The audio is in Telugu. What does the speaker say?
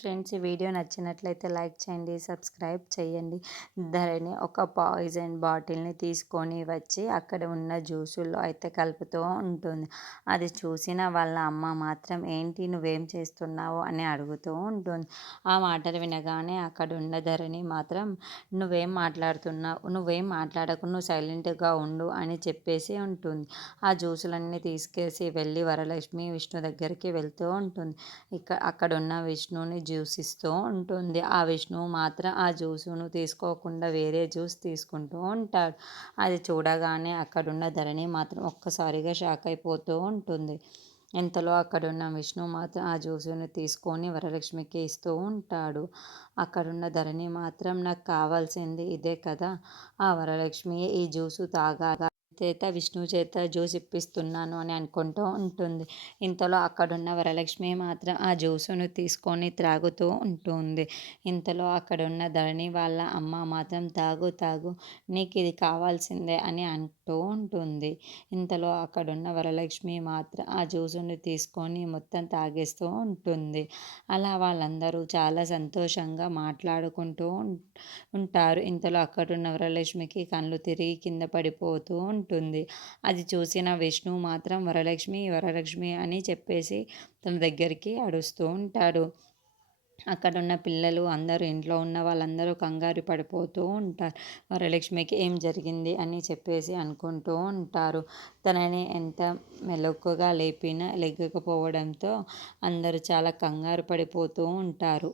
ఫ్రెండ్స్, ఈ వీడియో నచ్చినట్లయితే లైక్ చేయండి, సబ్స్క్రైబ్ చేయండి. ధరణి ఒక పాయిజన్ బాటిల్ని తీసుకొని వచ్చి అక్కడ ఉన్న జ్యూసుల్లో అయితే కలుపుతూ ఉంటుంది. అది చూసిన వాళ్ళ అమ్మ మాత్రం ఏంటి నువ్వేం చేస్తున్నావు అని అడుగుతూ ఉంటుంది. ఆ మాటలు వినగానే అక్కడ ఉన్న ధరణి మాత్రం నువ్వేం మాట్లాడకు, నువ్వు సైలెంట్గా ఉండు అని చెప్పేసి ఉంటుంది. ఆ జ్యూసులన్నీ తీసుకేసి వెళ్ళి వరలక్ష్మి విష్ణు దగ్గరికి వెళ్తూ ఉంటుంది. అక్కడున్న విష్ణుని జ్యూస్ ఇస్తూ ఉంటుంది. ఆ విష్ణువు మాత్రం ఆ జ్యూసును తీసుకోకుండా వేరే జ్యూస్ తీసుకుంటూ ఉంటాడు. అది చూడగానే అక్కడున్న ధరణి మాత్రం ఒక్కసారిగా షాక్ అయిపోతూ ఉంటుంది. ఇంతలో అక్కడున్న విష్ణు మాత్రం ఆ జ్యూసుని తీసుకొని వరలక్ష్మికి ఇస్తూ ఉంటాడు. అక్కడున్న ధరణి మాత్రం నాకు కావాల్సింది ఇదే కదా, ఆ వరలక్ష్మి ఈ జ్యూసు విష్ణువు చేత జ్యూస్ ఇప్పిస్తున్నాను అని అనుకుంటూ ఉంటుంది. ఇంతలో అక్కడున్న వరలక్ష్మి మాత్రం ఆ జ్యూసును తీసుకొని త్రాగుతూ ఉంటుంది. ఇంతలో అక్కడున్న ధరణి వాళ్ళ అమ్మ మాత్రం తాగు తాగు, నీకు ఇది కావాల్సిందే అని అంటూ ఉంటుంది. ఇంతలో అక్కడున్న వరలక్ష్మి మాత్రం ఆ జ్యూసుని తీసుకొని మొత్తం తాగేస్తూ ఉంటుంది. అలా వాళ్ళందరూ చాలా సంతోషంగా మాట్లాడుకుంటూ ఉంటారు. ఇంతలో అక్కడున్న వరలక్ష్మికి కళ్ళు తిరిగి కింద పడిపోతూ ఉంటుంది. అది చూసిన విష్ణు మాత్రం వరలక్ష్మి వరలక్ష్మి అని చెప్పేసి తన దగ్గరికి అడుస్తూ ఉంటాడు. అక్కడున్న పిల్లలు అందరూ, ఇంట్లో ఉన్న వాళ్ళందరూ కంగారు పడిపోతూ ఉంటారు. వరలక్ష్మికి ఏం జరిగింది అని చెప్పేసి అనుకుంటూ ఉంటారు. తనని ఎంత మెలకుగా లేపినా లెగ్గకపోవడంతో అందరూ చాలా కంగారు పడిపోతూ ఉంటారు.